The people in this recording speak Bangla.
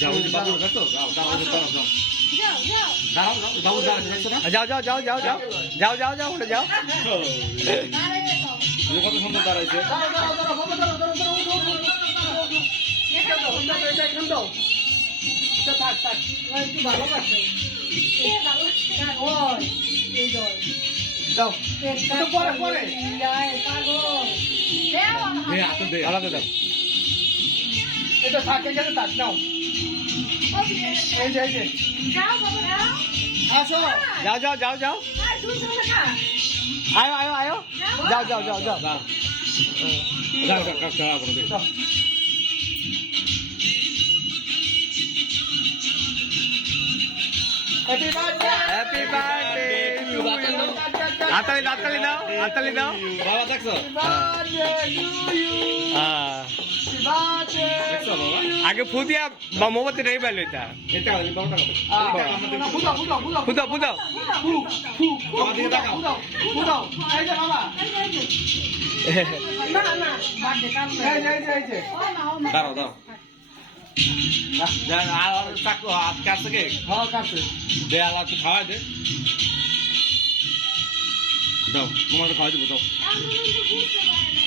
যাও যে বাবু দেখো যাও যাও যাও যাও দাঁড়াও যাও বাবু দাঁড়াও দেখছো না যাও যাও যাও যাও যাও যাও যাও যাও উঠে যাও তুমি কত সুন্দর দাঁড়াইছে আলাদা দাও এটা থাকে গেলে তাক নাও এই যে আসো যাও যাও যাও যাও আয়ো আয়ো আয়ো যাও যাও যাও যাও যাও যাও যাও যাও করে দে হ্যাপি বার্থডে হ্যাপি বার্থডে হাততালি হাততালি দাও হাততালি দাও বাবা দেখছো দেখছো বাবা আগে ফুদিয়া মোমবাতি নেই পাইলো এটা এটা হলি বাবাটা ফুদাও ফুদাও আমাদের দেখাও দাঁড়াও দাও আর চাকু হাত কাছে কে দে আলা তুই খাওয়া দে দাও তোমাকে খাওয়া দিব দাও